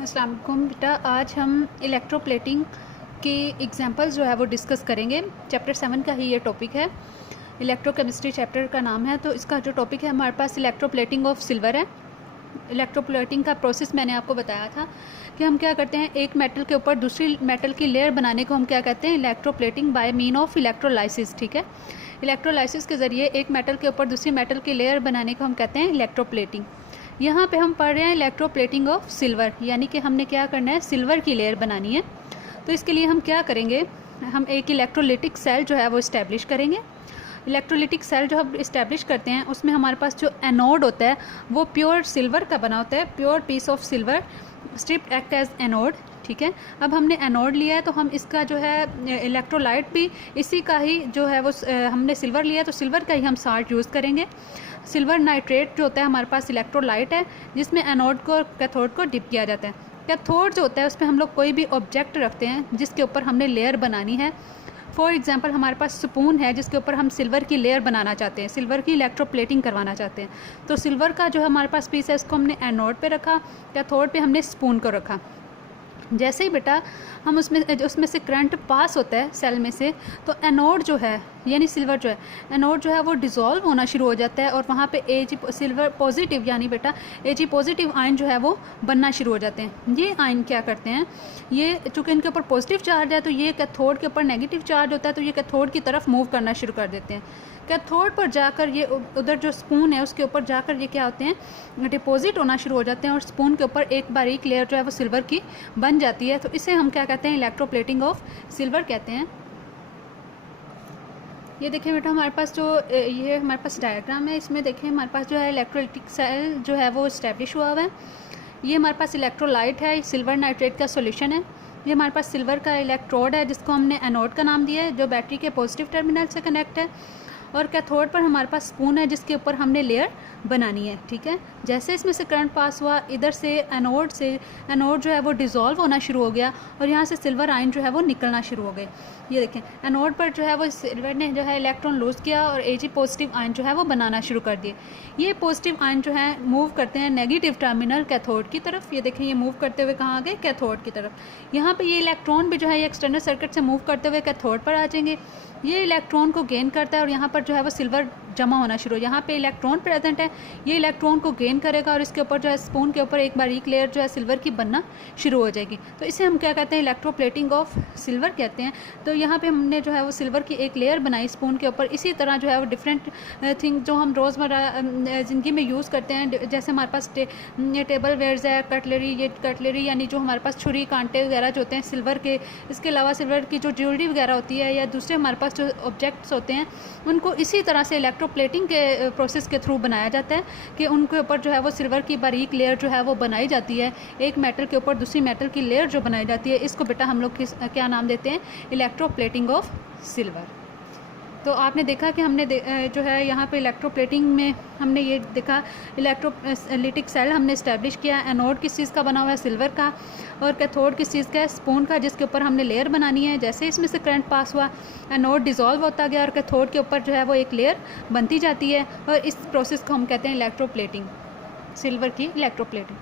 अस्सलाम वालेकुम बेटा, आज हम इलेक्ट्रोप्लेटिंग के एग्जांपल्स जो है वो डिस्कस करेंगे। चैप्टर 7 का ही ये टॉपिक है। इलेक्ट्रोकेमिस्ट्री चैप्टर का नाम है। तो इसका जो टॉपिक है हमारे पास इलेक्ट्रोप्लेटिंग ऑफ सिल्वर है। इलेक्ट्रोप्लेटिंग का प्रोसेस मैंने आपको बताया था कि हम क्या करते हैं, एक मेटल के ऊपर दूसरी मेटल की लेयर बनाने को हम क्या कहते हैं, electroplating by mean of electrolysis. ठीक है, इलेक्ट्रोलाइसिस के ज़रिए एक मेटल के ऊपर दूसरी मेटल की लेयर बनाने को हम कहते हैं इलेक्ट्रोप्लेटिंग। यहाँ पे हम पढ़ रहे हैं इलेक्ट्रोप्लेटिंग ऑफ सिल्वर, यानी कि हमने क्या करना है, सिल्वर की लेयर बनानी है। तो इसके लिए हम क्या करेंगे, हम एक इलेक्ट्रोलिटिक सेल जो है वो इस्टेब्लिश करेंगे। इलेक्ट्रोलिटिक सेल जो हम इस्टेब्लिश करते हैं उसमें हमारे पास जो एनोड होता है वो प्योर सिल्वर का बना होता है, pure piece of silver stripped act as anode. ठीक है, अब हमने एनोड लिया है तो हम इसका जो है इलेक्ट्रोलाइट भी इसी का ही जो है वो हमने सिल्वर लिया है तो सिल्वर का ही हम साल्ट यूज़ करेंगे। सिल्वर नाइट्रेट जो होता है हमारे पास इलेक्ट्रोलाइट है जिसमें एनोड को कैथोड को डिप किया जाता है। कैथोड जो होता है उस पर हम लोग कोई भी ऑब्जेक्ट रखते हैं जिसके ऊपर हमने लेयर बनानी है। फॉर एग्जांपल हमारे पास स्पून है जिसके ऊपर हम सिल्वर की लेयर बनाना चाहते हैं, सिल्वर की इलेक्ट्रोप्लेटिंग करवाना चाहते हैं। तो सिल्वर का जो हमारे पास पीस है इसको हमने एनोड पे रखा, कैथोड पे हमने स्पून को रखा। जैसे ही बेटा हम उसमें से करंट पास होता है सेल में से, तो एनोड जो है यानी सिल्वर जो है, एनोड जो है वो डिज़ोल्व होना शुरू हो जाता है और वहाँ पे Ag सिल्वर पॉजिटिव यानी बेटा Ag पॉजिटिव आयन जो है वो बनना शुरू हो जाते हैं। ये आयन क्या करते हैं, ये चूँकि इनके ऊपर पॉजिटिव चार्ज है तो ये कैथोड के ऊपर नेगेटिव चार्ज होता है, तो ये कैथोड की तरफ मूव करना शुरू कर देते हैं। कैथोड पर जाकर ये उधर जो स्पून है उसके ऊपर जाकर ये क्या होते हैं, डिपॉजिट होना शुरू हो जाते हैं और स्पून के ऊपर एक बारीक लेयर जो है वो सिल्वर की बन जाती है। तो इसे हम क्या कहते हैं, इलेक्ट्रोप्लेटिंग ऑफ सिल्वर कहते हैं। ये देखिए बेटा हमारे पास जो ये हमारे पास डायग्राम है, इसमें देखिए हमारे पास जो है इलेक्ट्रोलिटिक सेल जो है वो इस्टेब्लिश हुआ हुआ है। ये हमारे पास इलेक्ट्रोलाइट है, सिल्वर नाइट्रेट का सॉल्यूशन है। ये हमारे पास सिल्वर का इलेक्ट्रोड है जिसको हमने एनोड का नाम दिया है, जो बैटरी के पॉजिटिव टर्मिनल से कनेक्ट है। और कैथोड पर हमारे पास स्पून है जिसके ऊपर हमने लेयर बनानी है। ठीक है, जैसे इसमें से करंट पास हुआ, इधर से एनोड जो है वो डिज़ोल्व होना शुरू हो गया और यहाँ से सिल्वर आयन जो है वो निकलना शुरू हो गए। ये देखें एनोड पर जो है वो सिल्वर ने जो है इलेक्ट्रॉन लूज़ किया और Ag पॉजिटिव आयन जो है वो बनाना शुरू कर दिए। ये पॉजिटिव आयन जो है मूव करते हैं नेगेटिव टर्मिनल कैथोड की तरफ। ये देखें ये मूव करते हुए कहाँ आ गए, कैथोड की तरफ। यहाँ पे ये इलेक्ट्रॉन भी जो है ये एक्सटर्नल सर्किट से मूव करते हुए कैथोड पर आ जाएंगे। ये इलेक्ट्रॉन को गेन करता है और यहाँ पर जो है वो सिल्वर जमा होना शुरू हो। यहाँ पे इलेक्ट्रॉन प्रेजेंट है, ये इलेक्ट्रॉन को गेन करेगा और इसके ऊपर जो है स्पून के ऊपर एक बारीक लेयर जो है सिल्वर की बनना शुरू हो जाएगी। तो इसे हम क्या कहते हैं, इलेक्ट्रोप्लेटिंग ऑफ सिल्वर कहते हैं। तो यहाँ पे हमने जो है वो सिल्वर की एक लेयर बनाई स्पून के ऊपर। इसी तरह जो है वो डिफरेंट थिंग जो हम रोज़मर्रा ज़िंदगी में यूज़ करते हैं, जैसे हमारे पास टेबल वेयर्स है, कटलरी, ये कटलरी यानी जो हमारे पास छुरी कांटे वगैरह जो होते हैं सिल्वर के। इसके अलावा सिल्वर की जो ज्वेलरी वगैरह होती है या दूसरे हमारे पास जो ऑब्जेक्ट्स होते हैं उनको इसी तरह से इलेक्ट्रोप्लेटिंग के प्रोसेस के थ्रू बनाया जाता है कि उनके ऊपर जो है वो सिल्वर की बारीक लेयर जो है वो बनाई जाती है। एक मेटल के ऊपर दूसरी मेटल की लेयर जो बनाई जाती है, इसको बेटा हम लोग क्या नाम देते हैं, इलेक्ट्रोप्लेटिंग ऑफ सिल्वर। तो आपने देखा कि हमने जो है यहाँ पे इलेक्ट्रोप्लेटिंग में हमने ये देखा इलेक्ट्रोलिटिक सेल हमने इस्टेब्लिश किया। एनोड किस चीज़ का बना हुआ है, सिल्वर का, और कैथोड किस चीज़ का है, स्पून का, जिसके ऊपर हमने लेयर बनानी है। जैसे इसमें से करंट पास हुआ, एनोड डिज़ोल्व होता गया और कैथोड के ऊपर जो है वो एक लेयर बनती जाती है और इस प्रोसेस को हम कहते हैं इलेक्ट्रोप्लेटिंग, सिल्वर की इलेक्ट्रोप्लेटिंग।